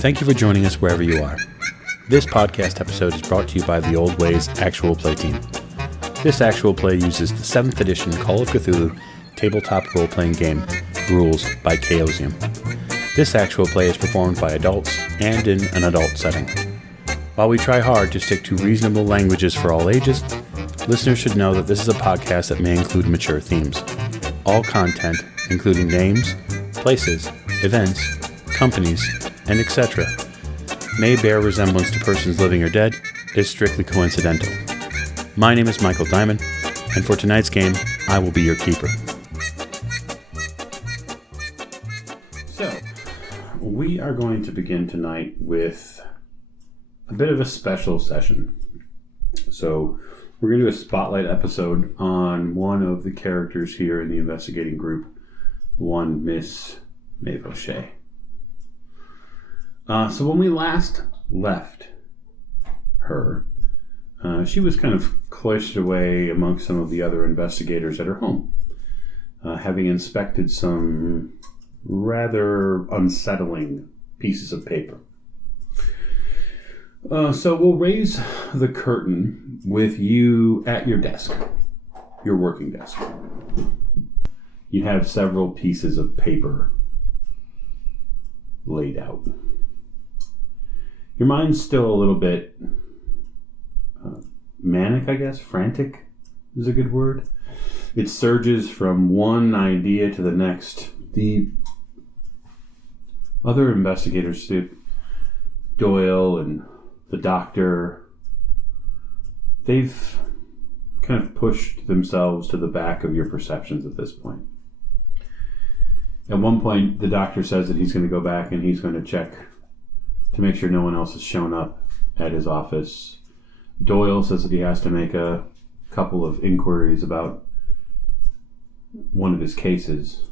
Thank you for joining us wherever you are. This podcast episode is brought to you by The Old Ways Actual Play Team. This actual play uses the 7th edition Call of Cthulhu tabletop role-playing game, Rules by Chaosium. This actual play is performed by adults and in an adult setting. While we try hard to stick to reasonable languages for all ages, listeners should know that this is a podcast that may include mature themes. All content, including names, places, events, companies, and etc., may bear resemblance to persons living or dead, is strictly coincidental. My name is Michael Diamond, and for tonight's game, I will be your keeper. So, we are going to begin tonight with a bit of a special session. So, we're going to do a spotlight episode on one of the characters here in the investigating group, one Miss Maeve O'Shea. So when we last left her, she was kind of cloistered away amongst some of the other investigators at her home, having inspected some rather unsettling pieces of paper. So we'll raise the curtain with you at your desk, your working desk. You have several pieces of paper laid out. Your mind's still a little bit manic, I guess. Frantic is a good word. It surges from one idea to the next. The other investigators, Doyle and the doctor, they've kind of pushed themselves to the back of your perceptions at this point. At one point, the doctor says that he's going to go back and he's going to check to make sure no one else has shown up at his office. Doyle says that he has to make a couple of inquiries about one of his cases.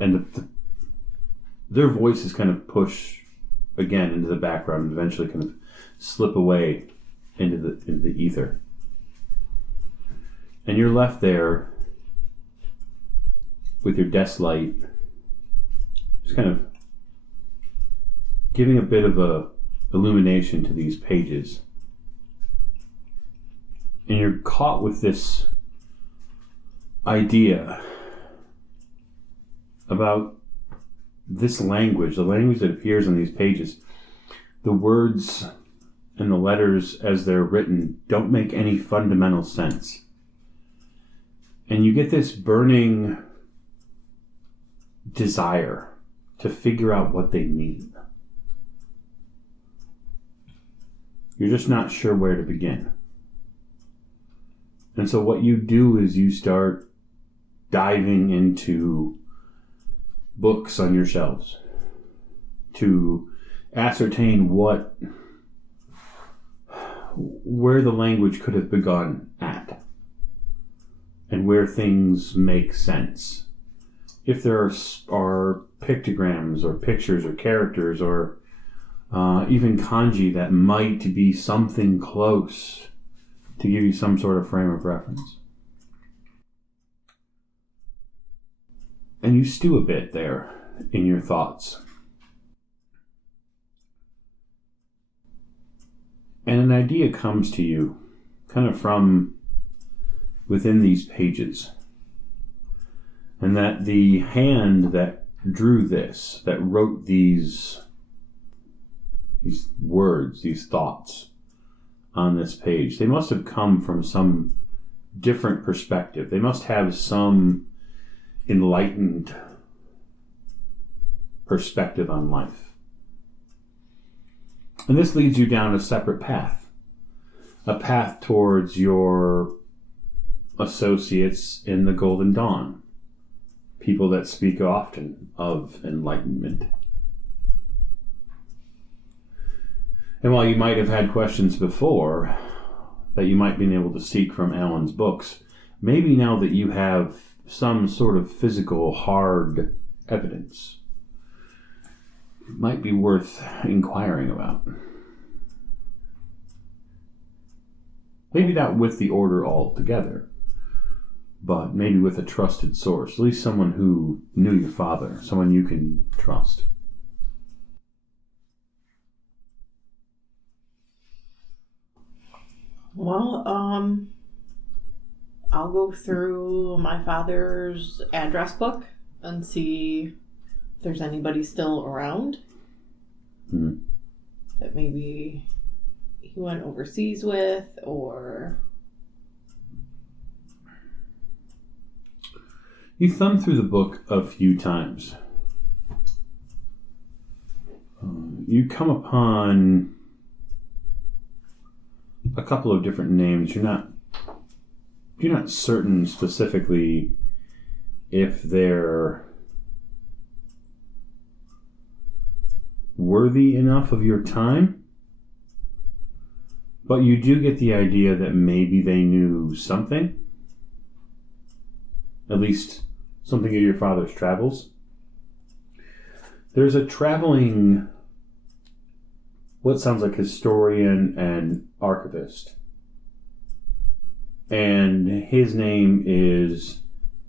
And their voices kind of push again into the background and eventually kind of slip away into the ether. And you're left there with your desk light, just kind of giving a bit of a illumination to these pages. And you're caught with this idea about this language, the language that appears on these pages. The words and the letters as they're written don't make any fundamental sense. And you get this burning desire to figure out what they mean. You're just not sure where to begin. And so what you do is you start diving into books on your shelves to ascertain where the language could have begun at and where things make sense. If there are pictograms or pictures or characters or even kanji that might be something close to give you some sort of frame of reference. And you stew a bit there in your thoughts. And an idea comes to you kind of from within these pages. And that the hand that drew this, that wrote these words, these thoughts on this page, they must have come from some different perspective. They must have some enlightened perspective on life. And this leads you down a separate path. A path towards your associates in the Golden Dawn. People that speak often of enlightenment. And while you might have had questions before that you might be able to seek from Alan's books, maybe now that you have some sort of physical, hard evidence, it might be worth inquiring about. Maybe not with the order altogether, but maybe with a trusted source, at least someone who knew your father, someone you can trust. Well, I'll go through my father's address book and see if there's anybody still around that maybe he went overseas with, or... You thumb through the book a few times. You come upon a couple of different names. You're not certain specifically if they're worthy enough of your time, but you do get the idea that maybe they knew something, at least something of your father's travels. There's a traveling, what sounds like historian and archivist, and his name is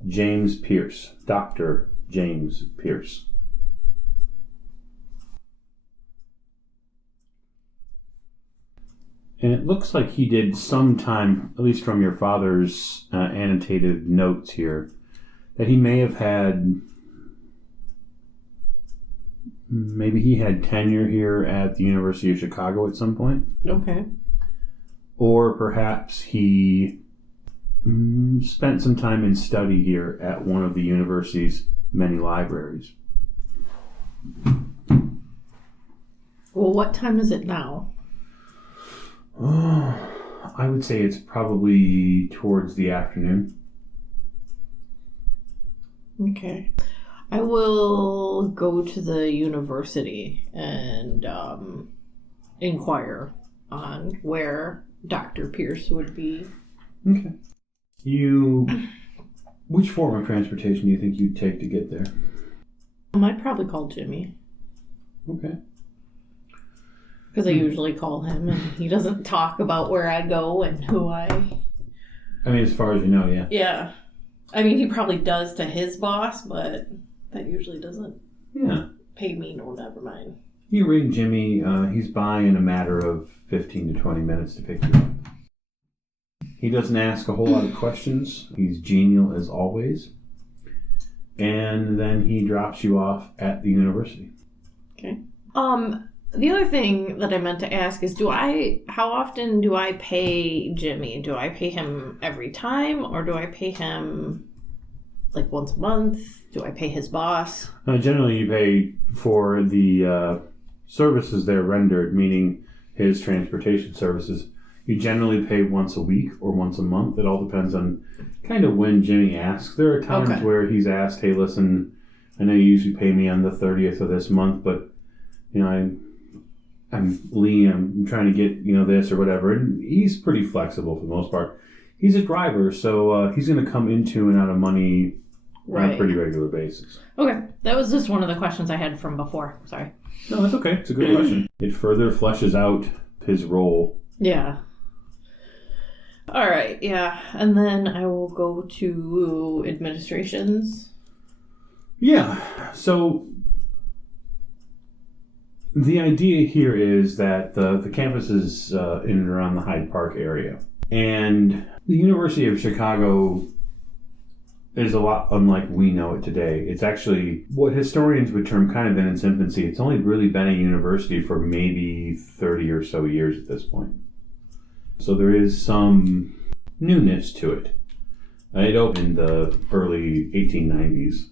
James Pierce, Dr. James Pierce. And it looks like he did some time, at least from your father's annotated notes here, that he may have had, maybe he had tenure here at the University of Chicago at some point. Okay. Or perhaps he spent some time in study here at one of the university's many libraries. Well, what time is it now? Oh, I would say it's probably towards the afternoon. Okay. I will go to the university and inquire on where Dr. Pierce would be. Okay. Which form of transportation do you think you'd take to get there? I'd probably call Jimmy. Okay. Because I usually call him and he doesn't talk about where I go and who I mean, as far as you know, yeah. Yeah. I mean, he probably does to his boss, but that usually doesn't pay me, no, never mind. You ring Jimmy. He's by in a matter of 15 to 20 minutes to pick you up. He doesn't ask a whole lot of questions. He's genial as always. And then he drops you off at the university. Okay. The other thing that I meant to ask is, how often do I pay Jimmy? Do I pay him every time, or do I pay him like once a month? Do I pay his boss? Generally, you pay for the services they're rendered, meaning his transportation services. You generally pay once a week or once a month. It all depends on kind of when Jimmy asks. There are times where he's asked, hey, listen, I know you usually pay me on the 30th of this month, but, I'm lean, I'm trying to get, this or whatever. And he's pretty flexible for the most part. He's a driver, so he's going to come into and out of money on a pretty regular basis. Okay. That was just one of the questions I had from before. Sorry. No, that's okay. It's a good question. It further fleshes out his role. Yeah. All right. Yeah. And then I will go to administrations. Yeah. So the idea here is that the campus is in and around the Hyde Park area. And the University of Chicago is a lot unlike we know it today. It's actually what historians would term kind of in its infancy. It's only really been a university for maybe 30 or so years at this point. So there is some newness to it. It opened in the early 1890s.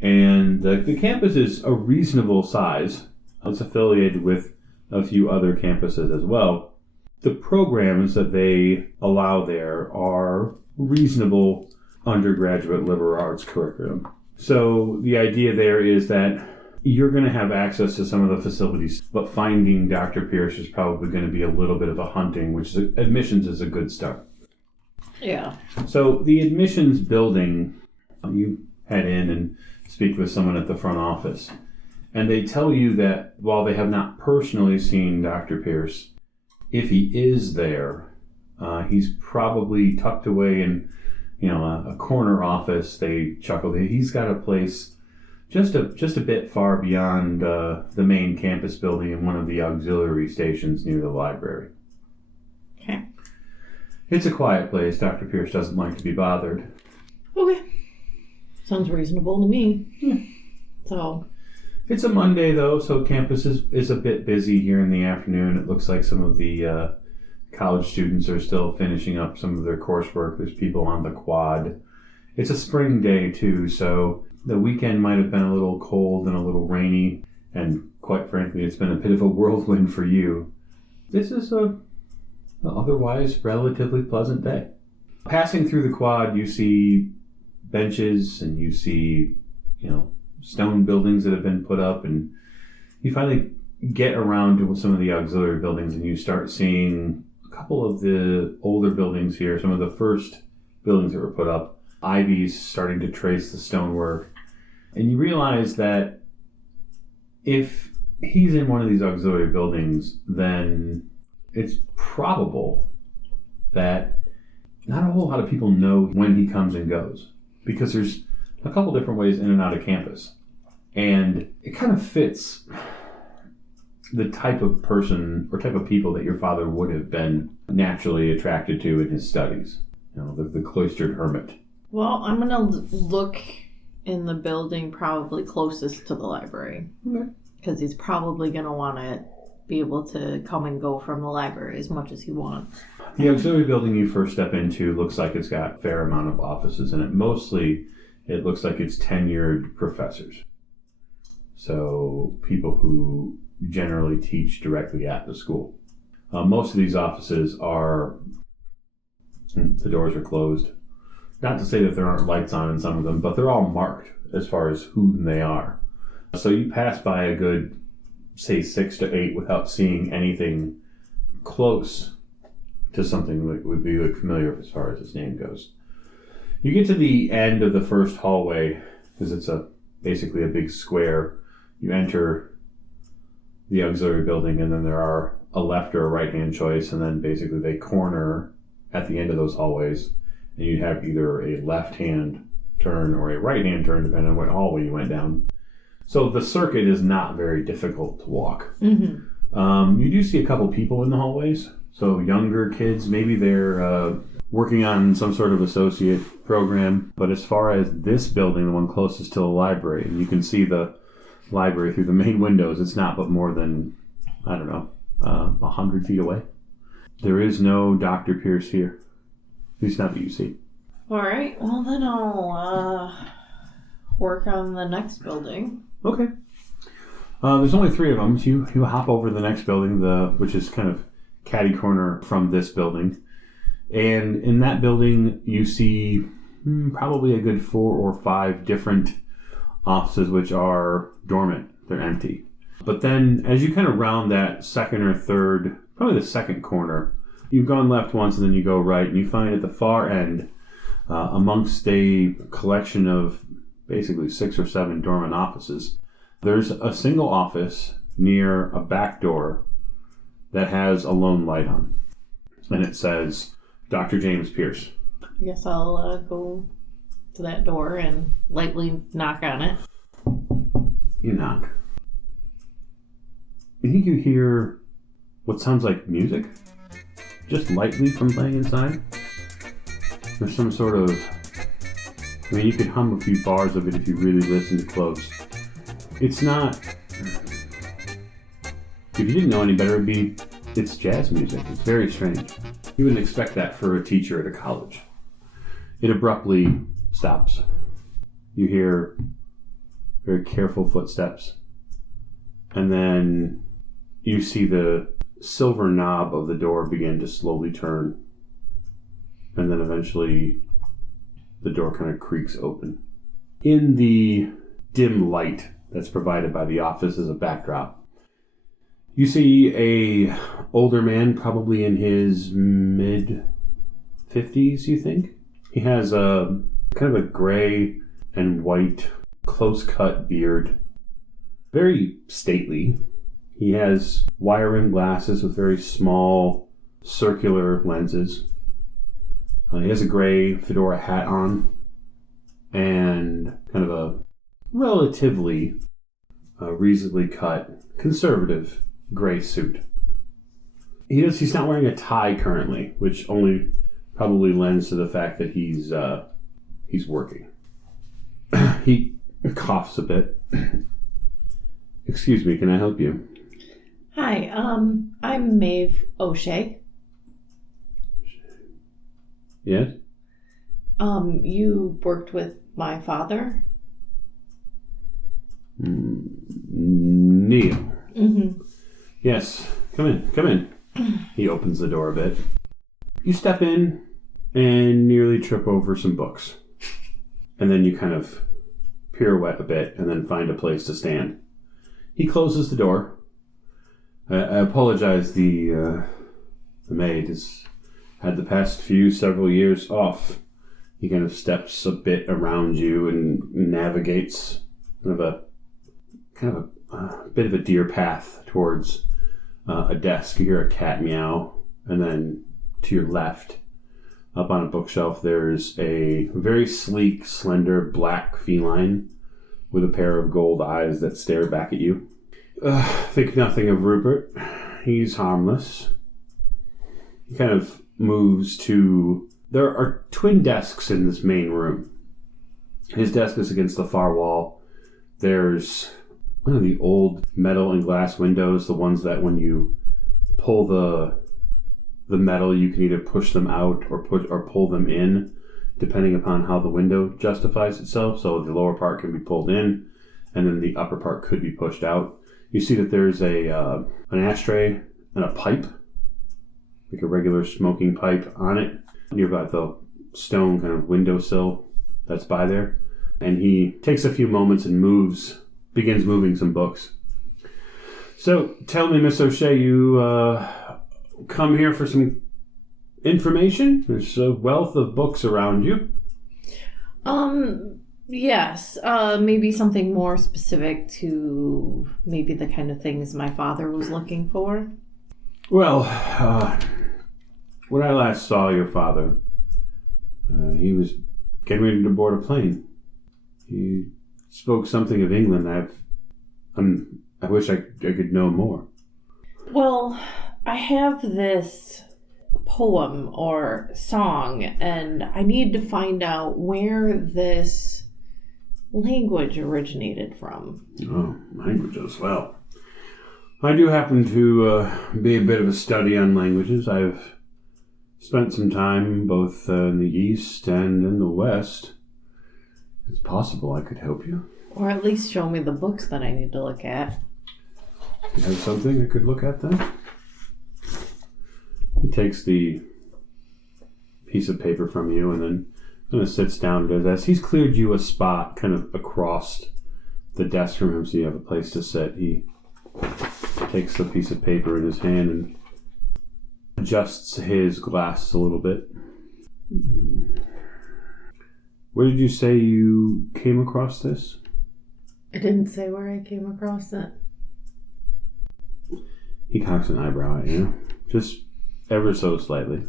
And the campus is a reasonable size. It's affiliated with a few other campuses as well. The programs that they allow there are reasonable undergraduate liberal arts curriculum. So the idea there is that you're going to have access to some of the facilities, but finding Dr. Pierce is probably going to be a little bit of a hunting, which is, admissions is a good start. Yeah. So the admissions building, you head in and speak with someone at the front office, and they tell you that while they have not personally seen Dr. Pierce, if he is there, he's probably tucked away in a corner office. They chuckled. He's got a place just a bit far beyond the main campus building in one of the auxiliary stations near the library. Okay. It's a quiet place. Dr. Pierce doesn't like to be bothered. Okay. Sounds reasonable to me. Yeah. So... It's a Monday, though, so campus is a bit busy here in the afternoon. It looks like some of the college students are still finishing up some of their coursework. There's people on the quad. It's a spring day, too, so the weekend might have been a little cold and a little rainy, and quite frankly, it's been a bit of a whirlwind for you. This is a otherwise relatively pleasant day. Passing through the quad, you see benches and you see, stone buildings that have been put up, and you finally get around to some of the auxiliary buildings and you start seeing a couple of the older buildings here, some of the first buildings that were put up. Ivy's starting to trace the stonework, and you realize that if he's in one of these auxiliary buildings, then it's probable that not a whole lot of people know when he comes and goes, because there's a couple different ways in and out of campus. And it kind of fits the type of person or type of people that your father would have been naturally attracted to in his studies. The cloistered hermit. Well, I'm going to look in the building probably closest to the library. Okay. Because he's probably going to want to be able to come and go from the library as much as he wants. The auxiliary building you first step into looks like it's got a fair amount of offices in it. Mostly, it looks like it's tenured professors. So people who generally teach directly at the school. Most of these offices the doors are closed. Not to say that there aren't lights on in some of them, but they're all marked as far as who they are. So you pass by a good, say, 6 to 8 without seeing anything close to something that would be familiar as far as its name goes. You get to the end of the first hallway, because it's basically a big square. You enter the auxiliary building, and then there are a left or a right-hand choice, and then basically they corner at the end of those hallways, and you have either a left-hand turn or a right-hand turn, depending on what hallway you went down. So the circuit is not very difficult to walk. Mm-hmm. You do see a couple people in the hallways, so younger kids, maybe they're working on some sort of associate program. But as far as this building, the one closest to the library, and you can see the library through the main windows, it's not but more than, 100 feet away. There is no Dr. Pierce here. At least not that you see. All right. Well, then I'll work on the next building. Okay. There's only 3 of them. So you hop over to the next building, which is kind of catty corner from this building. And in that building, you see probably a good 4 or 5 different offices which are dormant. They're empty. But then as you kind of round that second or third, probably the second corner, you've gone left once and then you go right, and you find at the far end, amongst a collection of basically 6 or 7 dormant offices, there's a single office near a back door that has a lone light on. And it says, Dr. James Pierce. I guess I'll go to that door and lightly knock on it. You knock. You think you hear what sounds like music? Just lightly from playing inside? There's some sort of... you could hum a few bars of it if you really listened close. It's not... If you didn't know any better, it's jazz music. It's very strange. You wouldn't expect that for a teacher at a college. It abruptly stops. You hear very careful footsteps. And then you see the silver knob of the door begin to slowly turn. And then eventually the door kind of creaks open. In the dim light that's provided by the office as a backdrop, you see a older man, probably in his mid-50s, you think? He has a kind of a gray and white, close-cut beard. Very stately. He has wire-rimmed glasses with very small, circular lenses. He has a gray fedora hat on and kind of a relatively reasonably cut, conservative gray suit. He's not wearing a tie currently, which only probably lends to the fact that he's working. He coughs a bit. Excuse me, can I help you? Hi, I'm Maeve O'Shea. Yes? You worked with my father? Neil. Mm-hmm. Yes, come in. He opens the door a bit. You step in and nearly trip over some books. And then you kind of pirouette a bit and then find a place to stand. He closes the door. I apologize, the maid has had the past several years off. He kind of steps a bit around you and navigates kind of a bit of a deer path towards a desk. You hear a cat meow, and then to your left, up on a bookshelf, there's a very sleek, slender, black feline with a pair of gold eyes that stare back at you. Think nothing of Rupert. He's harmless. He kind of moves to... There are twin desks in this main room. His desk is against the far wall. There's one of the old metal and glass windows, the ones that when you pull the metal, you can either push them out or pull them in, depending upon how the window justifies itself. So the lower part can be pulled in, and then the upper part could be pushed out. You see that there's an ashtray and a pipe, like a regular smoking pipe on it, nearby the stone kind of windowsill that's by there. And he takes a few moments and begins moving some books. So, tell me, Miss O'Shea, you come here for some information? There's a wealth of books around you. Yes. Maybe something more specific to maybe the kind of things my father was looking for. Well, when I last saw your father, he was getting ready to board a plane. He spoke something of England. I wish I could know more. Well, I have this poem or song, and I need to find out where this language originated from. Oh, languages. Well, I do happen to be a bit of a study on languages. I've spent some time both in the East and in the West. It's possible I could help you. Or at least show me the books that I need to look at. You have something I could look at then? He takes the piece of paper from you and then kind of sits down and does as he's cleared you a spot kind of across the desk from him so you have a place to sit. He takes the piece of paper in his hand and adjusts his glasses a little bit. Where did you say you came across this? I didn't say where I came across it. He cocks an eyebrow at you. Just ever so slightly.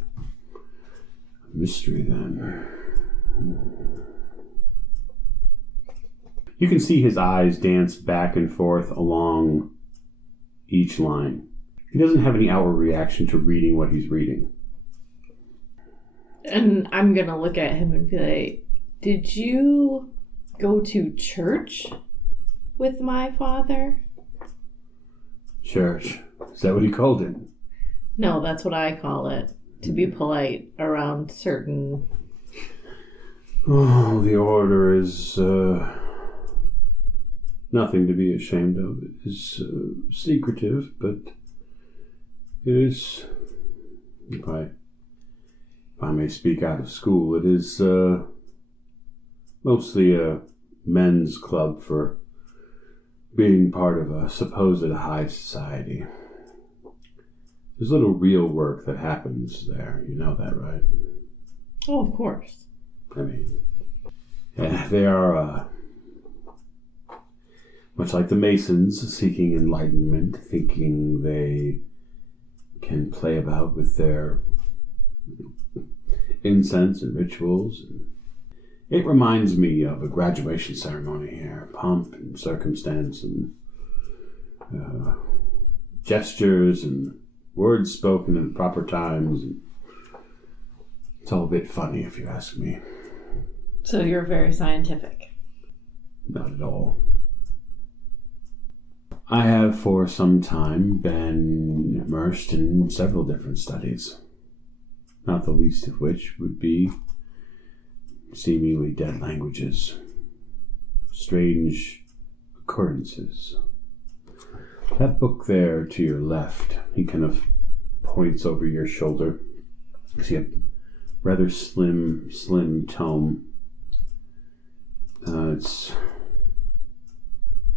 Mystery, then. You can see his eyes dance back and forth along each line. He doesn't have any outward reaction to reading what he's reading. And I'm going to look at him and be like, did you go to church with my father? Church. Is that what he called it? No, that's what I call it. To be polite around certain... Oh, the order is nothing to be ashamed of. It is secretive, but it is, if I may speak out of school, it is mostly a men's club for being part of a supposed high society. There's little real work that happens there. You know that, right? Oh, of course. I mean, yeah, they are much like the Masons, seeking enlightenment, thinking they can play about with their incense and rituals. It reminds me of a graduation ceremony here. Pomp and circumstance and gestures and words spoken at proper times. It's all a bit funny, if you ask me. So you're very scientific. Not at all. I have for some time been immersed in several different studies, not the least of which would be seemingly dead languages, strange occurrences. That book there to your left, he kind of points over your shoulder. You see a rather slim tome. It's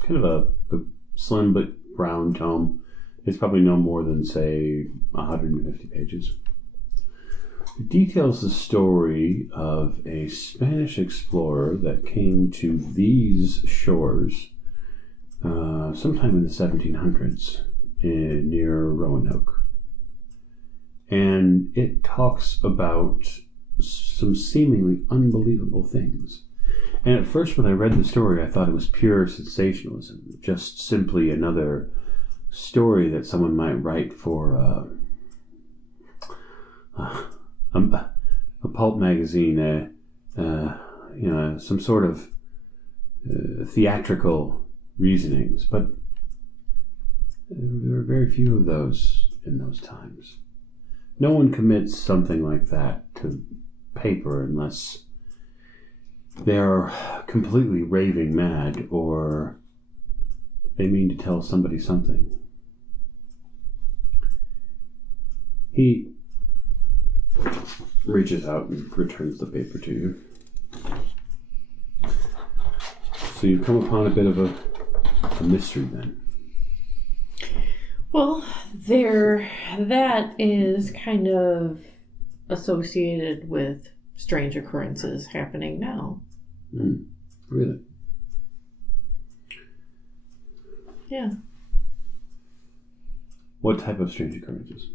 kind of a slim but brown tome. It's probably no more than, say, 150 pages. It details the story of a Spanish explorer that came to these shores sometime in the 1700s near Roanoke. And it talks about some seemingly unbelievable things. And at first when I read the story, I thought it was pure sensationalism, just simply another story that someone might write for a pulp magazine, some sort of theatrical reasonings. But there were very few of those in those times. No one commits something like that to paper unless they're completely raving mad or they mean to tell somebody something. He reaches out and returns the paper to you. So you've come upon a bit of a mystery then. Well, that is kind of associated with strange occurrences happening now. Really? Yeah. What type of strange occurrences?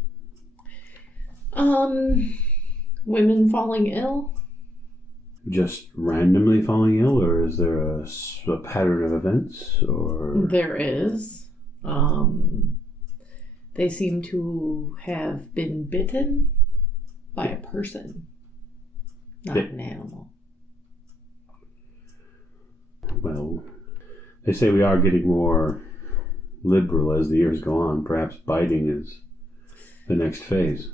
Women falling ill. Just randomly falling ill, or is there a pattern of events? Or there is. They seem to have been bitten by a person, not an animal. Well, they say we are getting more liberal as the years go on. Perhaps biting is the next phase.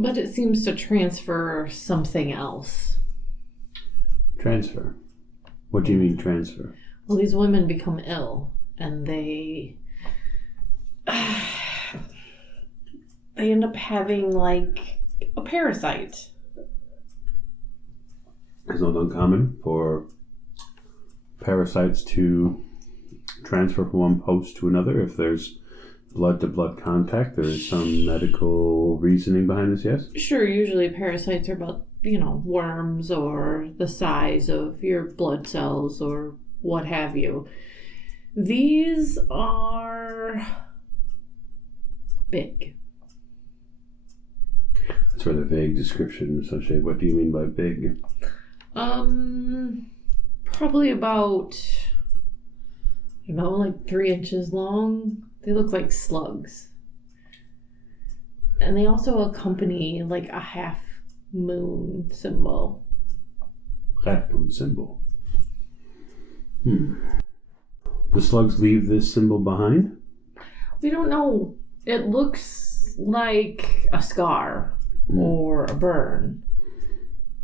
But it seems to transfer something else. Transfer? What do you mean transfer? Well, these women become ill and they end up having like a parasite. It's not uncommon for parasites to transfer from one host to another. If there's blood-to-blood contact, there is some medical reasoning behind this, yes? Sure, usually parasites are about, worms or the size of your blood cells or what have you. These are big. That's where the vague description associated. What do you mean by big? Probably about, like 3 inches long. They look like slugs. And they also accompany like a half moon symbol. Half moon symbol. The slugs leave this symbol behind? We don't know. It looks like a scar or a burn.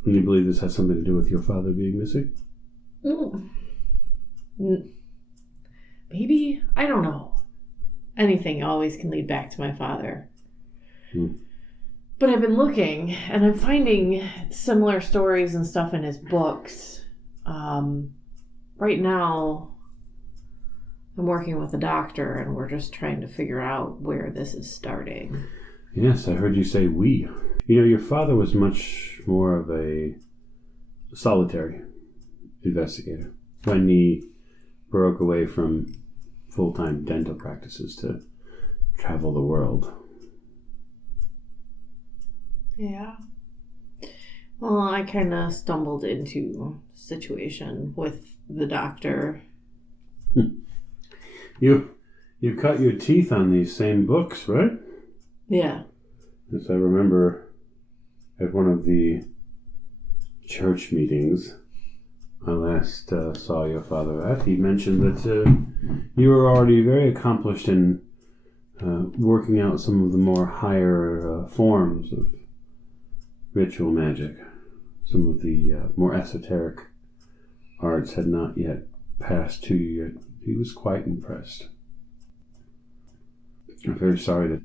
And you believe this has something to do with your father being missing? Maybe? I don't know. Anything always can lead back to my father. But I've been looking, and I'm finding similar stories and stuff in his books. Right now, I'm working with a doctor, and we're just trying to figure out where this is starting. Yes, I heard you say we. Your father was much more of a solitary investigator when he broke away from full-time dental practices to travel the world. Yeah. Well, I kind of stumbled into a situation with the doctor. You cut your teeth on these same books, right? Yeah. As I remember at one of the church meetings I last saw your father at, he mentioned that you were already very accomplished in working out some of the more higher forms of ritual magic. Some of the more esoteric arts had not yet passed to you yet. He was quite impressed. I'm very sorry that...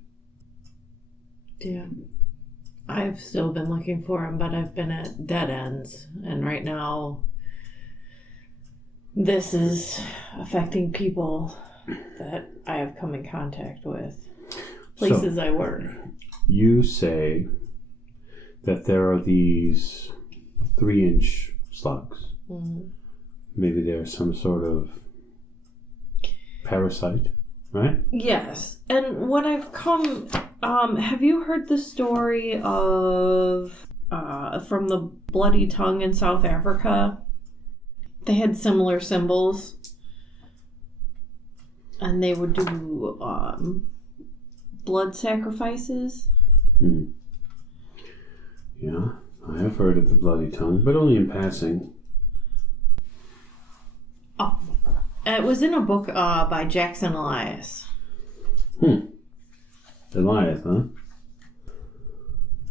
Yeah. I've still been looking for him, but I've been at dead ends. And right now, this is affecting people that I have come in contact with. Places I work. You say that there are these 3-inch slugs. Mm-hmm. Maybe they're some sort of parasite, right? Yes. And when I've come... have you heard the story of... from the Bloody Tongue in South Africa? They had similar symbols. And they would do blood sacrifices. Yeah, I have heard of the Bloody Tongue, but only in passing. Oh, it was in a book by Jackson Elias. Elias, huh?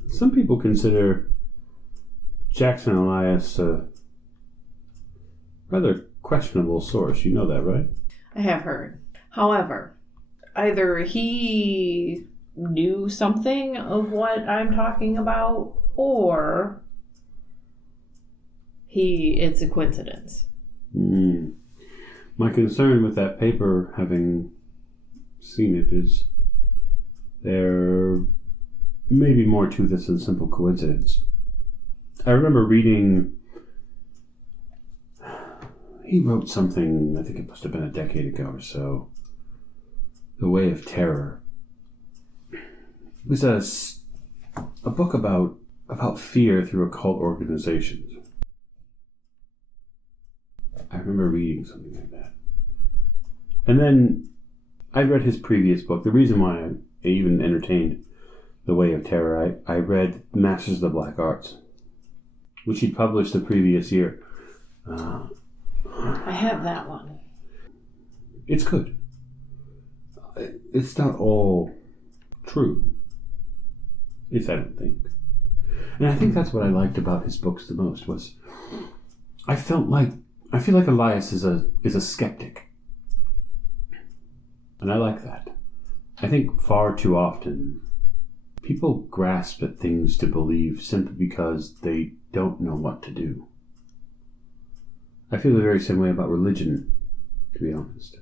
Some people consider Jackson Elias a rather questionable source. You know that, right? I have heard. However, either he knew something of what I'm talking about, or it's a coincidence. My concern with that paper, having seen it, is there may be more to this than simple coincidence. I remember reading... He wrote something, I think it must have been a decade ago or so. The Way of Terror. It was a book about fear through occult organizations. I remember reading something like that. And then I read his previous book. The reason why I even entertained The Way of Terror, I read Masters of the Black Arts, which he published the previous year. I have that one. It's good. It's not all true. I don't think. And I think that's what I liked about his books the most, was I feel like Elias is a skeptic. And I like that. I think far too often people grasp at things to believe simply because they don't know what to do. I feel the very same way about religion, to be honest.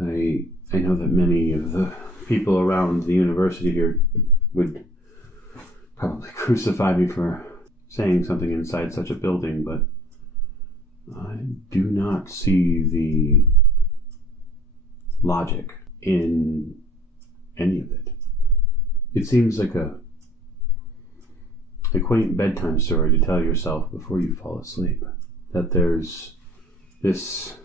I know that many of the people around the university here would probably crucify me for saying something inside such a building, but I do not see the logic in any of it. It seems like a quaint bedtime story to tell yourself before you fall asleep, that there's this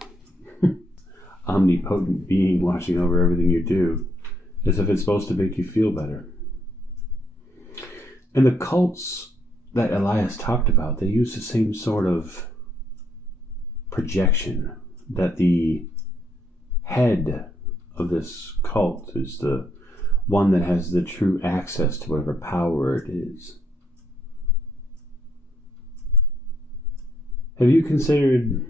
omnipotent being watching over everything you do, as if it's supposed to make you feel better. And the cults that Elias talked about, they use the same sort of projection, that the head of this cult is the one that has the true access to whatever power it is. Have you considered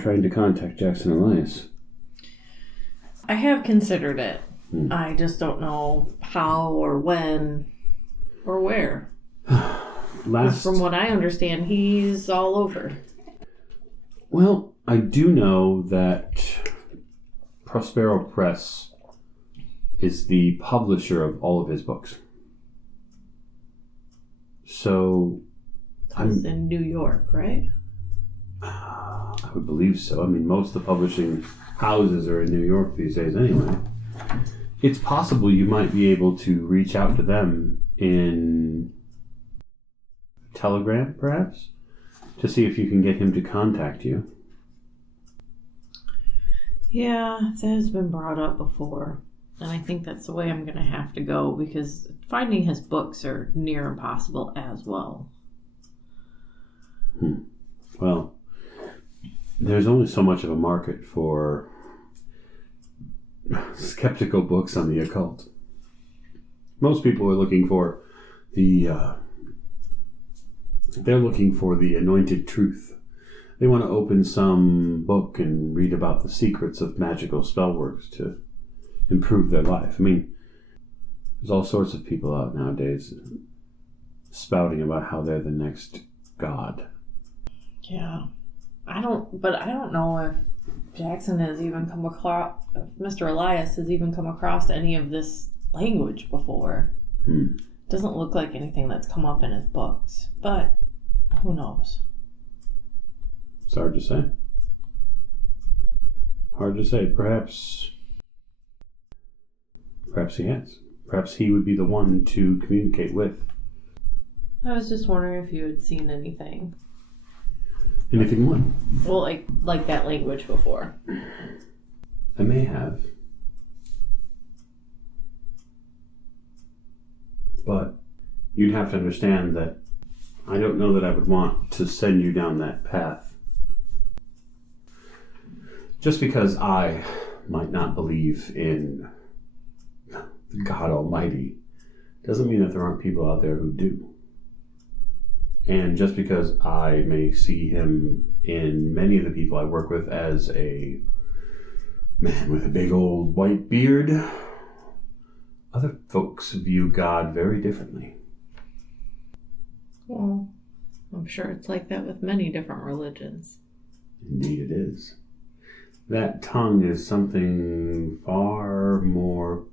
trying to contact Jackson Elias? I have considered it. I just don't know how or when or where. From what I understand, he's all over. Well, I do know that Prospero Press is the publisher of all of his books. So... It's in New York, right? I would believe so. I mean, most of the publishing houses are in New York these days anyway. It's possible you might be able to reach out to them in Telegram, perhaps, to see if you can get him to contact you. Yeah, that has been brought up before. And I think that's the way I'm going to have to go, because finding his books are near impossible as well. Well, there's only so much of a market for skeptical books on the occult. Most people are looking for they're looking for the anointed truth. They want to open some book and read about the secrets of magical spellworks to improve their life. I mean, there's all sorts of people out nowadays spouting about how they're the next god. Yeah. I don't know if Jackson has even come across, if Mr. Elias has even come across any of this language before. Doesn't look like anything that's come up in his books, but who knows? It's hard to say. Hard to say. Perhaps he has. Perhaps he would be the one to communicate with. I was just wondering if you had seen anything. Anything what? Well, like that language before. I may have. But you'd have to understand that I don't know that I would want to send you down that path. Just because I might not believe in God Almighty doesn't mean that there aren't people out there who do. And just because I may see him in many of the people I work with as a man with a big old white beard, other folks view God very differently. Well, I'm sure it's like that with many different religions. Indeed it is. That tongue is something far more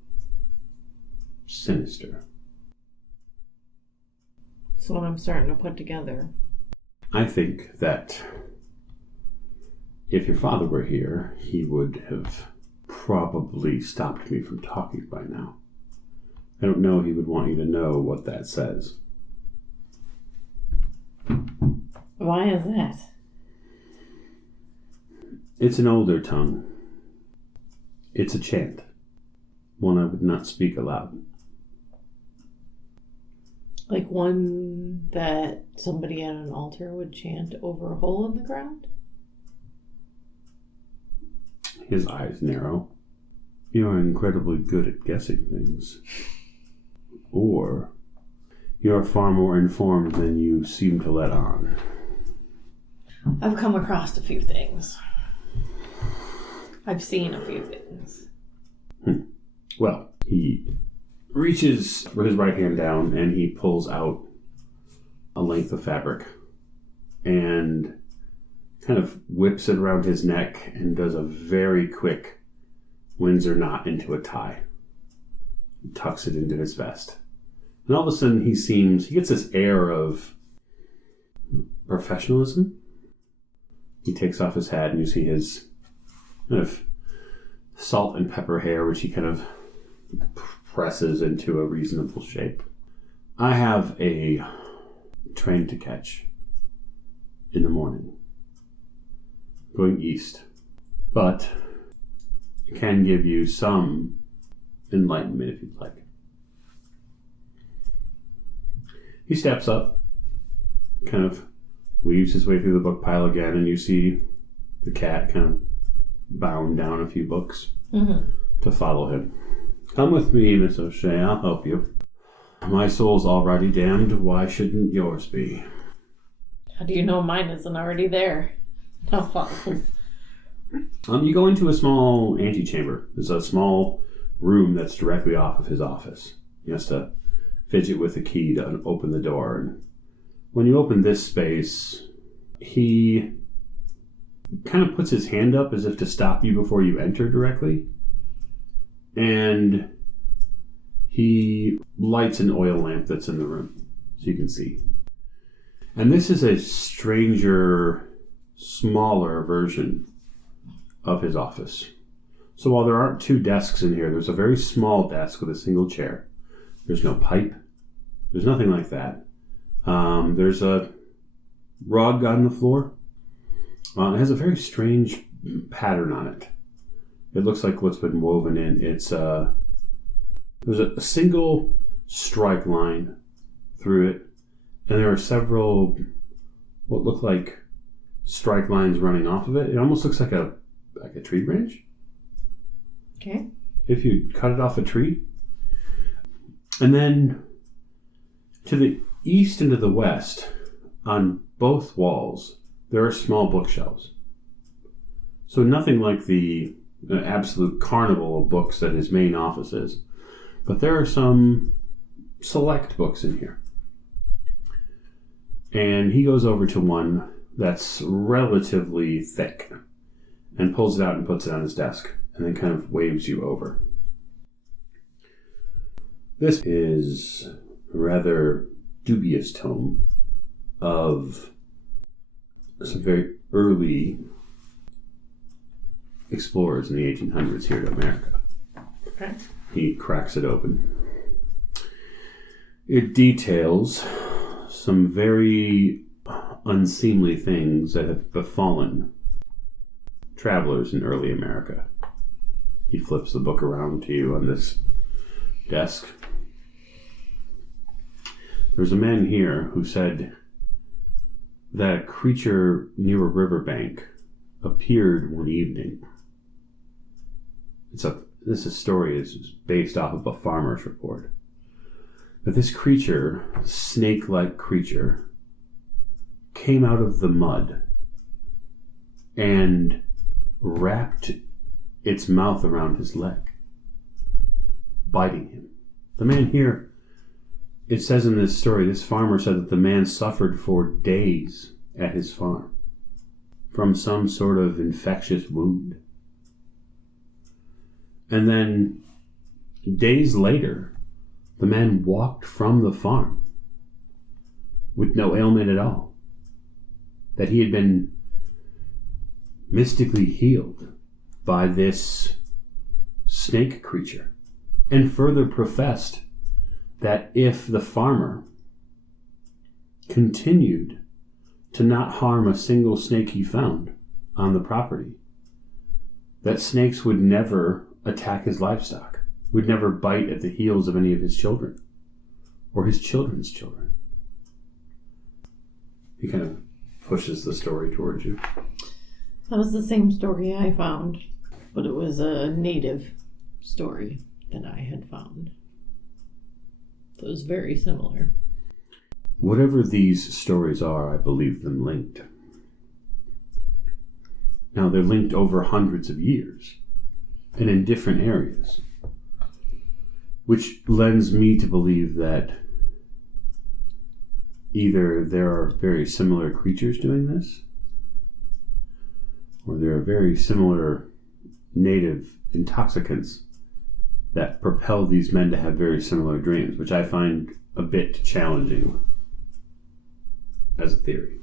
sinister. That's what I'm starting to put together. I think that if your father were here, he would have probably stopped me from talking by now. I don't know he would want you to know what that says. Why is that? It's an older tongue. It's a chant. One I would not speak aloud. Like one that somebody at an altar would chant over a hole in the ground? His eyes narrow. You are incredibly good at guessing things. Or you are far more informed than you seem to let on. I've come across a few things. I've seen a few things. Well, he reaches for his right hand down and he pulls out a length of fabric and kind of whips it around his neck and does a very quick Windsor knot into a tie. He tucks it into his vest. And all of a sudden he gets this air of professionalism. He takes off his hat and you see his kind of salt and pepper hair, which he kind of presses into a reasonable shape. I have a train to catch in the morning, going east, but it can give you some enlightenment if you'd like. He steps up, kind of weaves his way through the book pile again, and you see the cat kind of bound down a few books to follow him. Come with me, Miss O'Shea, I'll help you. My soul's already damned, why shouldn't yours be? How do you know mine isn't already there? I'll follow. You go into a small antechamber. There's a small room that's directly off of his office. He has to fidget with the key to open the door. And when you open this space, he kind of puts his hand up as if to stop you before you enter directly. And he lights an oil lamp that's in the room so you can see. And this is a stranger, smaller version of his office. So while there aren't two desks in here, there's a very small desk with a single chair. There's no pipe. There's nothing like that. There's a rug on the floor. It has a very strange pattern on it. It looks like what's been woven in. There's a single strike line through it, and there are several what look like strike lines running off of it. It almost looks like a tree branch. Okay. If you cut it off a tree. And then to the east and to the west, on both walls, there are small bookshelves. So nothing like the absolute carnival of books that his main office is. But there are some select books in here. And he goes over to one that's relatively thick and pulls it out and puts it on his desk and then kind of waves you over. This is a rather dubious tome of some very early explorers in the 1800s here to America. Okay. He cracks it open. It details some very unseemly things that have befallen travelers in early America. He flips the book around to you on this desk. There's a man here who said that a creature near a riverbank appeared one evening. This story is based off of a farmer's report. But this creature, snake-like creature, came out of the mud and wrapped its mouth around his leg, biting him. The man here, it says in this story, this farmer said that the man suffered for days at his farm from some sort of infectious wound. And then days later, the man walked from the farm with no ailment at all. That he had been mystically healed by this snake creature, and further professed that if the farmer continued to not harm a single snake he found on the property, that snakes would never attack his livestock, would never bite at the heels of any of his children or his children's children. He kind of pushes the story towards you. That was the same story I found, but it was a native story that I had found. So it was very similar. Whatever these stories are, I believe them linked. Now, they're linked over hundreds of years and in different areas, which lends me to believe that either there are very similar creatures doing this, or there are very similar native intoxicants that propel these men to have very similar dreams, which I find a bit challenging as a theory.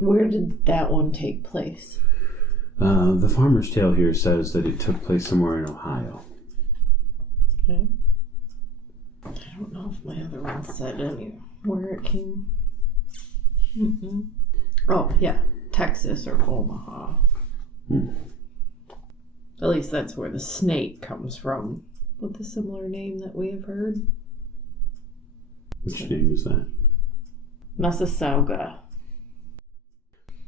Where did that one take place? The Farmer's Tale here says that it took place somewhere in Ohio. Okay. I don't know if my other one said where it came. Mm-mm. Oh, yeah. Texas or Omaha. At least that's where the snake comes from. With a similar name that we have heard. Which name is that? Massasauga.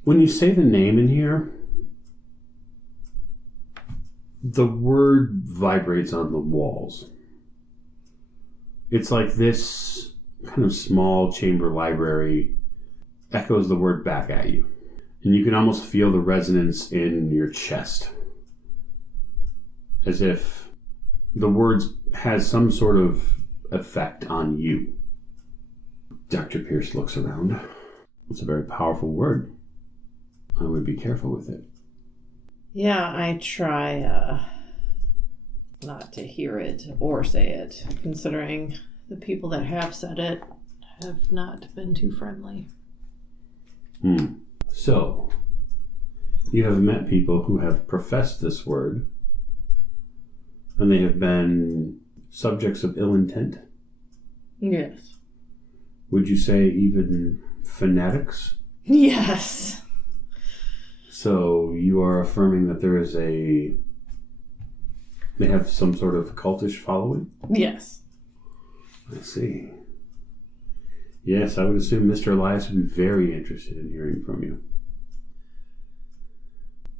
When you say the name in here, the word vibrates on the walls. It's like this kind of small chamber library echoes the word back at you. And you can almost feel the resonance in your chest. As if the words has some sort of effect on you. Dr. Pierce looks around. It's a very powerful word. I would be careful with it. Yeah, I try not to hear it or say it, considering the people that have said it have not been too friendly. So, you have met people who have professed this word, and they have been subjects of ill intent? Yes. Would you say even fanatics? Yes. So you are affirming that they have some sort of cultish following? Yes. I see. Yes, I would assume Mr. Elias would be very interested in hearing from you,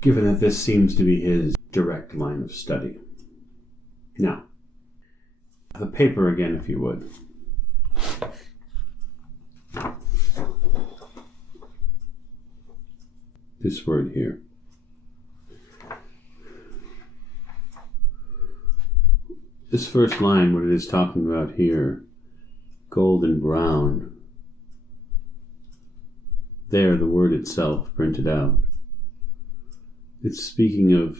given that this seems to be his direct line of study. Now, the paper again, if you would. This word here. This first line, what it is talking about here, golden brown. There, the word itself printed out. It's speaking of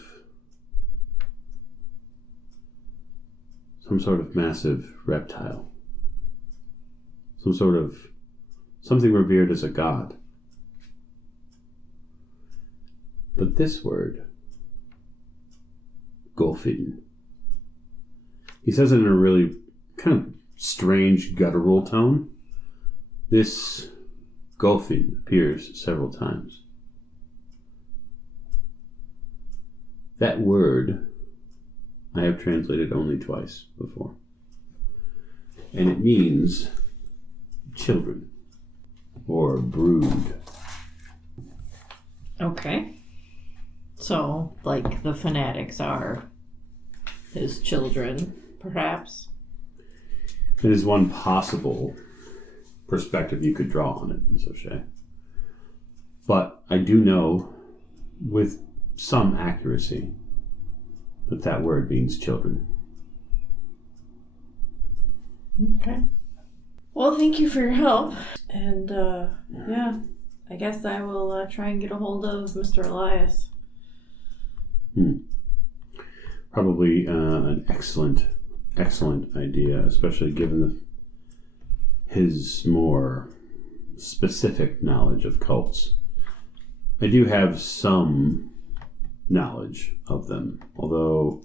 some sort of massive reptile. Something revered as a god. But this word, Golfin, he says it in a really kind of strange guttural tone. This Golfin appears several times. That word I have translated only twice before. And it means children or brood. Okay. So, like, the fanatics are his children, perhaps? It is one possible perspective you could draw on it, Ms. O'Shea. But I do know with some accuracy that word means children. Okay. Well, thank you for your help. And, yeah, I guess I will try and get a hold of Mr. Elias. Probably an excellent idea, especially given his more specific knowledge of cults. I do have some knowledge of them, although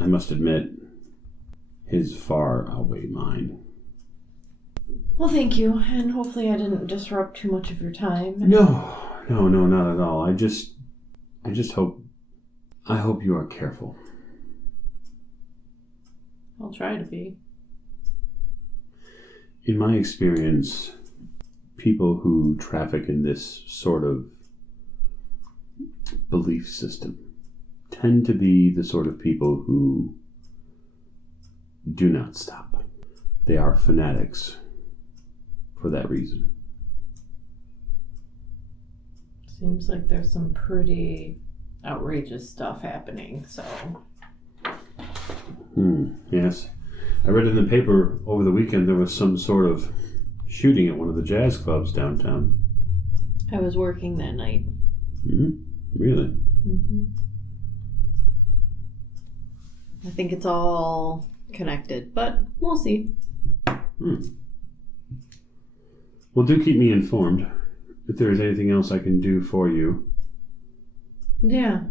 I must admit his far outweigh mine. Well, thank you, and hopefully I didn't disrupt too much of your time. No, not at all. I just hope you are careful. I'll try to be. In my experience, people who traffic in this sort of belief system tend to be the sort of people who do not stop. They are fanatics for that reason. Seems like there's some pretty outrageous stuff happening, so... Yes. I read in the paper over the weekend there was some sort of shooting at one of the jazz clubs downtown. I was working that night. Really? I think it's all connected, but we'll see. Well, do keep me informed if there is anything else I can do for you. Yeah.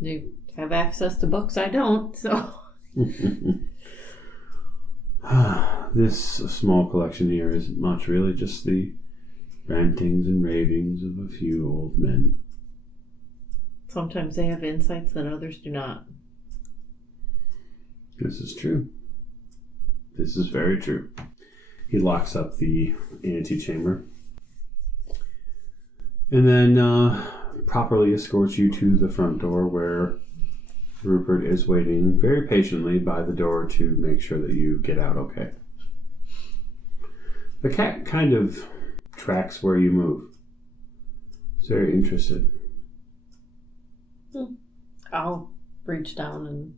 You have access to books I don't, so... This small collection here isn't much, really, just the rantings and ravings of a few old men. Sometimes they have insights that others do not. This is true. This is very true. He locks up the antechamber and then properly escorts you to the front door where Rupert is waiting very patiently by the door to make sure that you get out okay. The cat kind of tracks where you move. It's very interested. I'll reach down and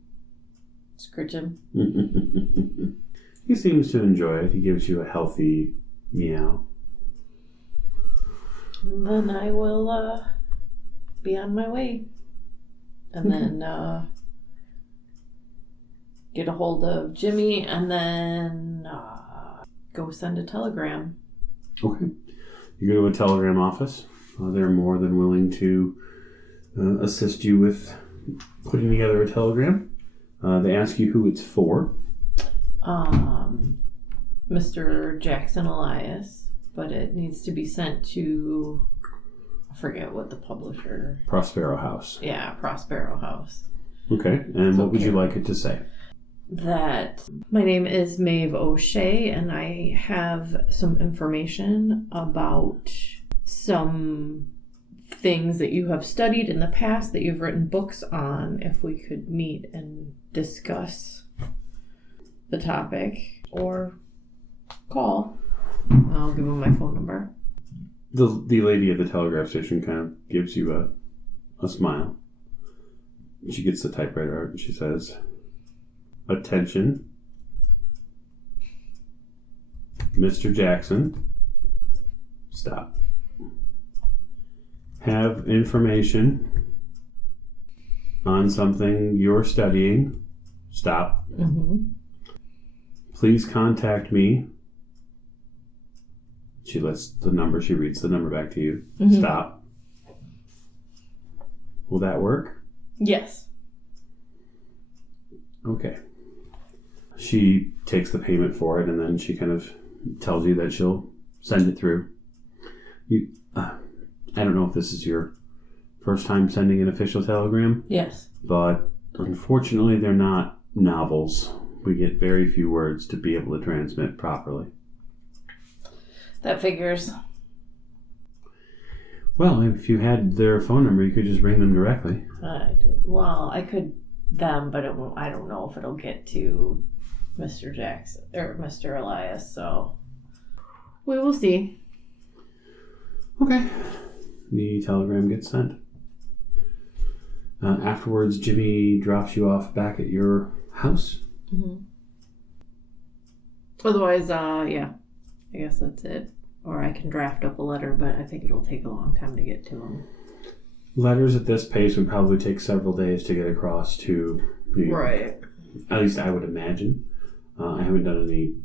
scritch him. He seems to enjoy it. He gives you a healthy meow. And then I will be on my way. And then get a hold of Jimmy and then go send a telegram. Okay. You go to a telegram office. They're more than willing to assist you with putting together a telegram. They ask you who it's for. Mr. Jackson Elias, but it needs to be sent to, I forget what the publisher. Prospero House. Yeah, Prospero House. Okay, and what would you like it to say? That my name is Maeve O'Shea, and I have some information about some things that you have studied in the past that you've written books on. If we could meet and discuss the topic, or call. I'll give him my phone number. The lady at the telegraph station kind of gives you a smile. She gets the typewriter out and she says, "Attention, Mr. Jackson. Stop. Have information on something you're studying. Stop. Mm-hmm. Please contact me." She reads the number back to you. Mm-hmm. Stop. Will that work? Yes. Okay. She takes the payment for it, and then she kind of tells you that she'll send it through. I don't know if this is your first time sending an official telegram. Yes. But unfortunately, they're not novels. We get very few words to be able to transmit properly. That figures. Well, if you had their phone number, you could just ring them directly. I do. Well, I could them, but I don't know if it'll get to Mr. Jackson or Mr. Elias, so we will see. Okay. The telegram gets sent. Afterwards, Jimmy drops you off back at your house. Mm-hmm. Otherwise, yeah, I guess that's it. Or I can draft up a letter, but I think it'll take a long time to get to him. Letters at this pace would probably take several days to get across to New York. Right. At least I would imagine. I haven't done any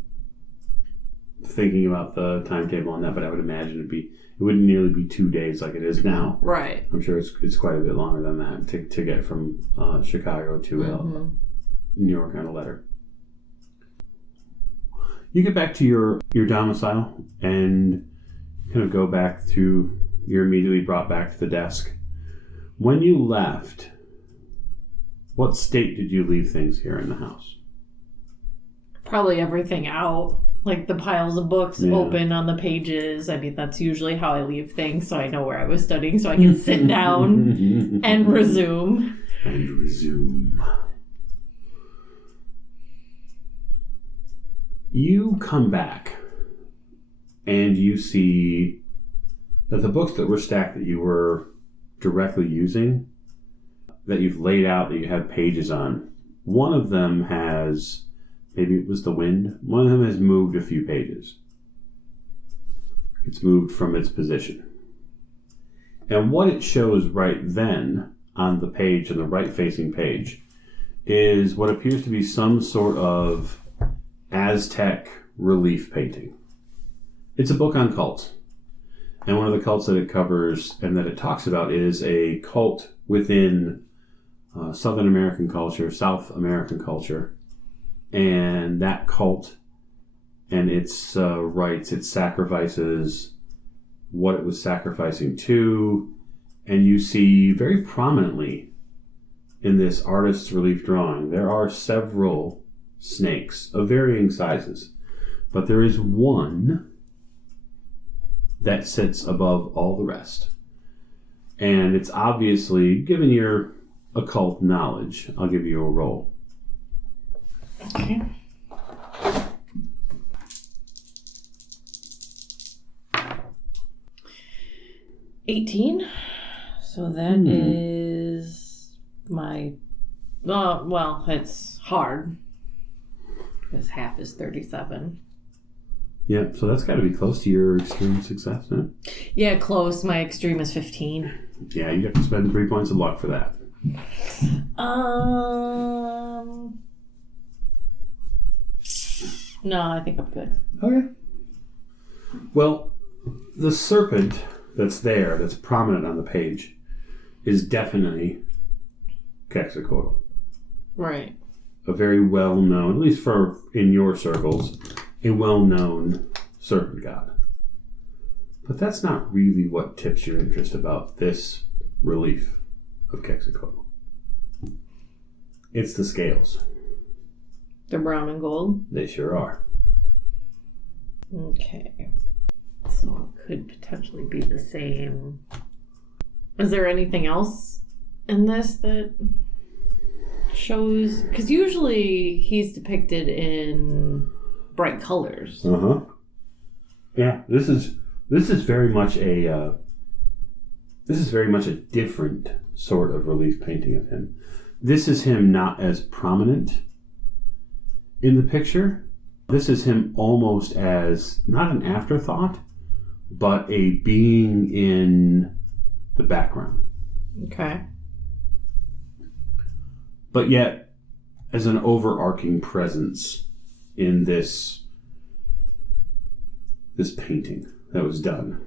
thinking about the timetable on that, but I would imagine it wouldn't nearly be 2 days like it is now. Right. I'm sure it's quite a bit longer than that to get from Chicago to New York on a letter. You get back to your domicile and kind of go back through. You're immediately brought back to the desk. When you left, what state did you leave things here in the house? Probably everything out. Like the piles of books open on the pages. I mean, that's usually how I leave things, so I know where I was studying, so I can sit down and resume. You come back, and you see that the books that were stacked that you were directly using, that you've laid out, that you have pages on, one of them has... Maybe it was the wind. One of them has moved a few pages. It's moved from its position. And what it shows right then on the page, on the right-facing page, is what appears to be some sort of Aztec relief painting. It's a book on cults. And one of the cults that it covers and that it talks about is a cult within South American culture. And that cult and its rites, its sacrifices, what it was sacrificing to. And you see very prominently in this artist's relief drawing, there are several snakes of varying sizes. But there is one that sits above all the rest. And it's obviously, given your occult knowledge, I'll give you a roll. Okay. $18. So that is my... well, it's hard. Because half is 37. Yeah, so that's got to be close to your extreme success, huh? Yeah, close. My extreme is 15. Yeah, you have to spend 3 points of luck for that. No, I think I'm good. Okay. Well, the serpent that's there, that's prominent on the page, is definitely Quetzalcoatl. Right. A very well-known, at least in your circles, a well-known serpent god. But that's not really what tips your interest about this relief of Quetzalcoatl. It's the scales. They're brown and gold? They sure are. Okay. So it could potentially be the same. Is there anything else in this that shows? Because usually he's depicted in bright colors. Yeah, this is very much a different sort of relief painting of him. This is him not as prominent in the picture. This is him almost as not an afterthought, but a being in the background. Okay. But yet, as an overarching presence in this painting that was done.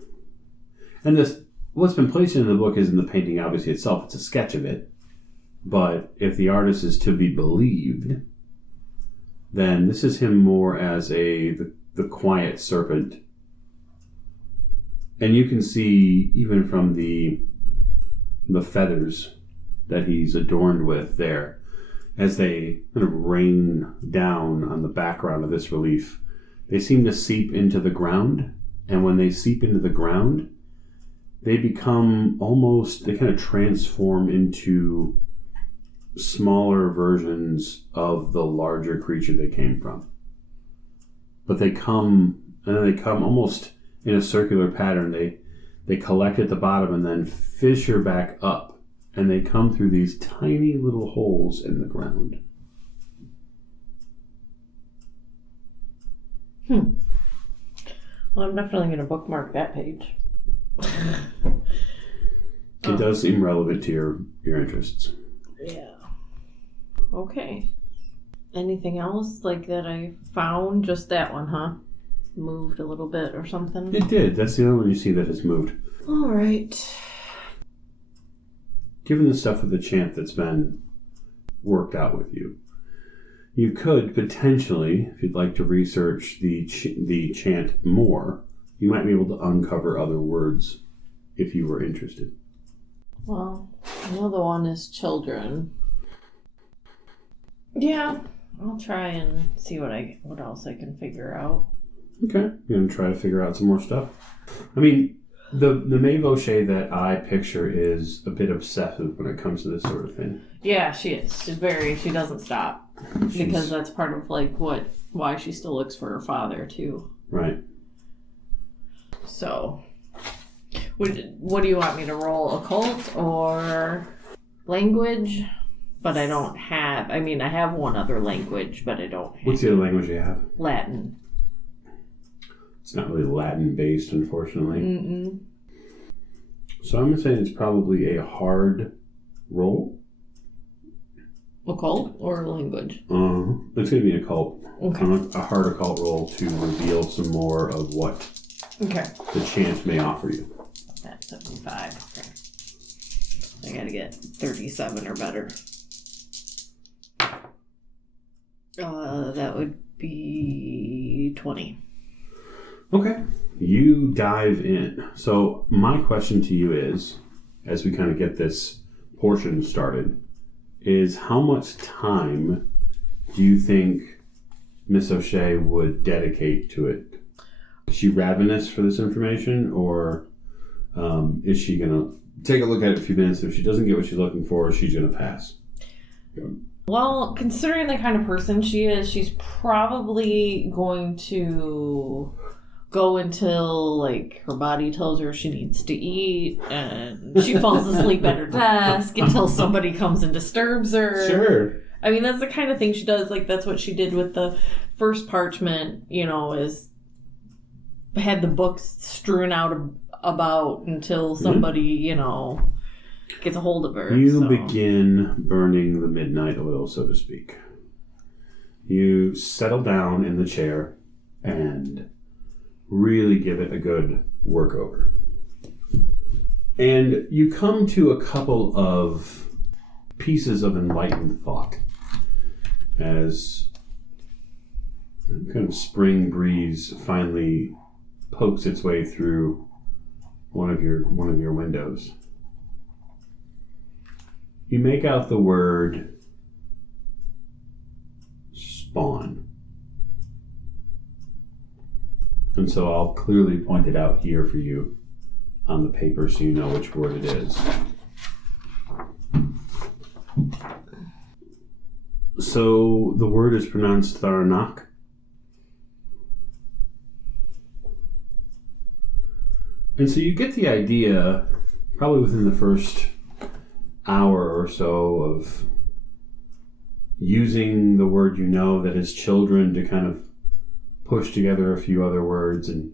And what's been placed in the book isn't the painting obviously itself, it's a sketch of it. But if the artist is to be believed, then this is him more as the quiet serpent. And you can see, even from the feathers that he's adorned with there, as they kind of rain down on the background of this relief, they seem to seep into the ground. And when they seep into the ground, they become they kind of transform into smaller versions of the larger creature they came from. But they come almost in a circular pattern. They collect at the bottom and then fissure back up, and they come through these tiny little holes in the ground. Well, I'm definitely going to bookmark that page. It does seem relevant to your interests. Yeah. Okay. Anything else like that I found? Just that one, huh? Moved a little bit or something? It did. That's the only one you see that has moved. All right. Given the stuff with the chant that's been worked out with you, you could potentially, if you'd like to research the chant more, you might be able to uncover other words if you were interested. Well, another one is children. Yeah, I'll try and see what else I can figure out. Okay, you're going to try to figure out some more stuff. I mean, the Maeve O'Shea that I picture is a bit obsessive when it comes to this sort of thing. Yeah, she is. She doesn't stop. Because that's part of why she still looks for her father too. Right. So, what do you want me to roll? Occult or language? But I don't have. I mean, I have one other language, but I don't have. What's the other language you have? Latin. It's not really Latin based, unfortunately. Mm-mm. So I'm going to say it's probably a hard roll. Occult or language? It's going to be an occult. Okay. A hard occult roll to reveal some more of what the chant may offer you. That's 75. Okay. I gotta get 37 or better. That would be 20. Okay. You dive in. So my question to you is, as we kind of get this portion started, is how much time do you think Miss O'Shea would dedicate to it? Is she ravenous for this information, or is she going to take a look at it in a few minutes? If she doesn't get what she's looking for, she's going to pass. Well, considering the kind of person she is, she's probably going to go until her body tells her she needs to eat, and she falls asleep at her desk until somebody comes and disturbs her. Sure. I mean, that's the kind of thing she does. That's what she did with the first parchment, is had the books strewn out about until somebody, gets a hold of her. You begin burning the midnight oil, so to speak. You settle down in the chair and really give it a good workover. And you come to a couple of pieces of enlightened thought as kind of spring breeze finally pokes its way through one of your windows. You make out the word spawn. And so I'll clearly point it out here for you on the paper so you know which word it is. So the word is pronounced Tharanak. And so you get the idea, probably within the first hour or so, of using the word you know that is children to kind of push together a few other words and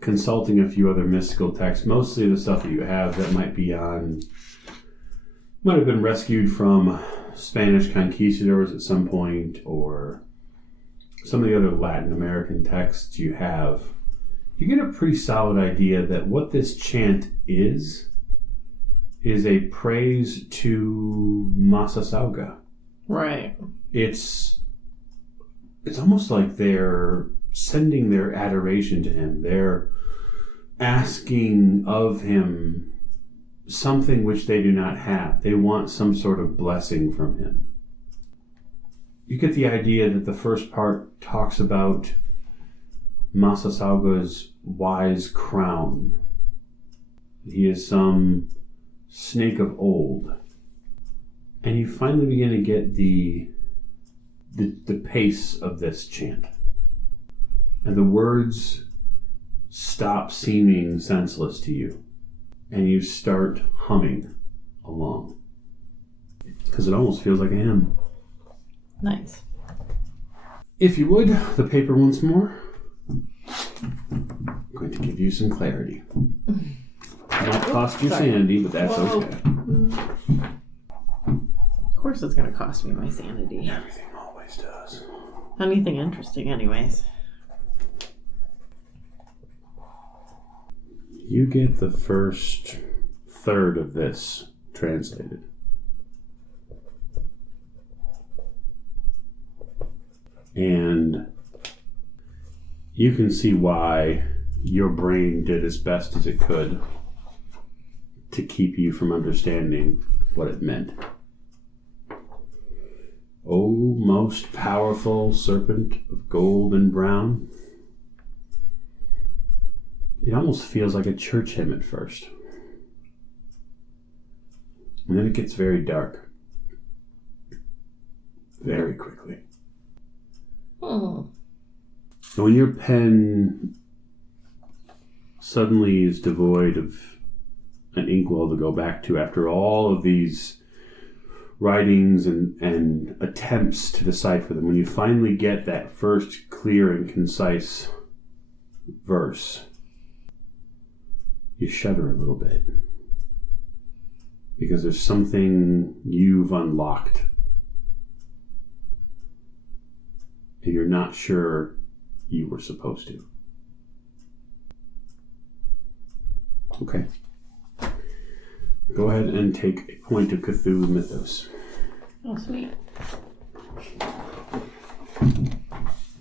consulting a few other mystical texts, mostly the stuff that you have that might have been rescued from Spanish conquistadors at some point, or some of the other Latin American texts you have. You get a pretty solid idea that what this chant is a praise to Masasauga. Right. It's almost like they're sending their adoration to him. They're asking of him something which they do not have. They want some sort of blessing from him. You get the idea that the first part talks about Masasauga's wise crown. He is some snake of old. And you finally begin to get the pace of this chant. And the words stop seeming senseless to you. And you start humming along. Because it almost feels like a hymn. Nice. If you would, the paper once more. I'm going to give you some clarity. Might cost you sanity, but that's okay. Of course it's going to cost me my sanity. Everything always does. Anything interesting anyways. You get the first third of this translated. And you can see why your brain did as best as it could to keep you from understanding what it meant. O most powerful serpent of gold and brown. It almost feels like a church hymn at first. And then it gets very dark. Very quickly. Oh. And when your pen suddenly is devoid of an inkwell to go back to after all of these writings and attempts to decipher them, when you finally get that first clear and concise verse, you shudder a little bit. Because there's something you've unlocked. And you're not sure you were supposed to. Okay. Go ahead and take a point of Cthulhu Mythos. Oh, sweet.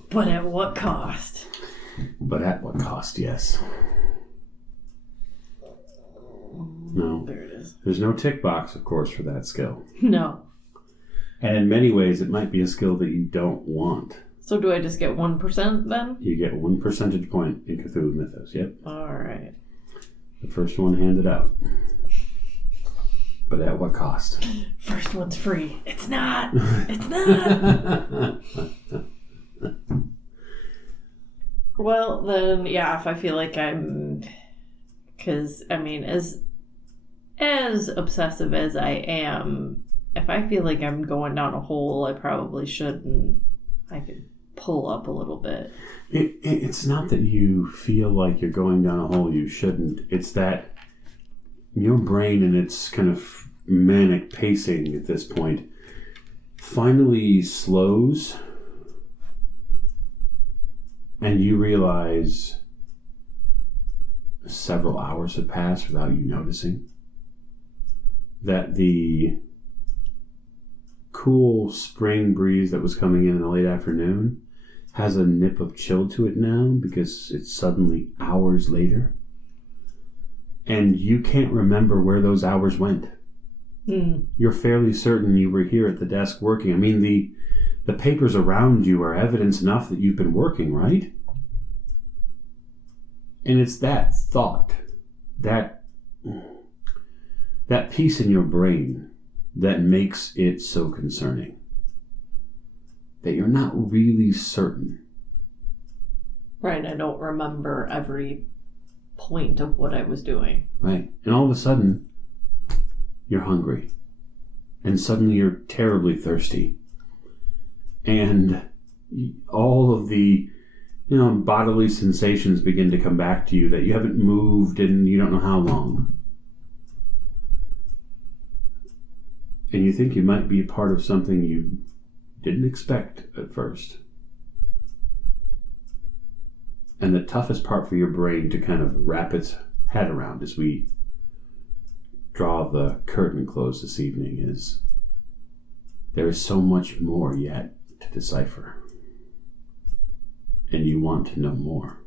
But at what cost? But at what cost, yes. No. There it is. There's no tick box, of course, for that skill. No. And in many ways, it might be a skill that you don't want. So do I just get 1% then? You get 1 percentage point in Cthulhu Mythos, yep. Alright. The first one handed out. But at what cost? First one's free. It's not! It's not! Well, then, yeah, if I feel like I'm... Because, I mean, as obsessive as I am, if I feel like I'm going down a hole, I probably shouldn't. I could pull up a little bit. It's not that you feel like you're going down a hole you shouldn't. It's that your brain in its kind of manic pacing at this point finally slows, and you realize several hours have passed without you noticing that the cool spring breeze that was coming in the late afternoon has a nip of chill to it now because it's suddenly hours later. And you can't remember where those hours went. You're fairly certain you were here at the desk working. I mean, the papers around you are evidence enough that you've been working, right? And it's that thought, that piece in your brain that makes it so concerning. That you're not really certain. Right, I don't remember every point of what I was doing. Right, and all of a sudden, you're hungry. And suddenly you're terribly thirsty. And all of the, bodily sensations begin to come back to you that you haven't moved in you don't know how long. And you think you might be a part of something you didn't expect at first. And the toughest part for your brain to kind of wrap its head around as we draw the curtain close this evening is there is so much more yet to decipher. And you want to know more.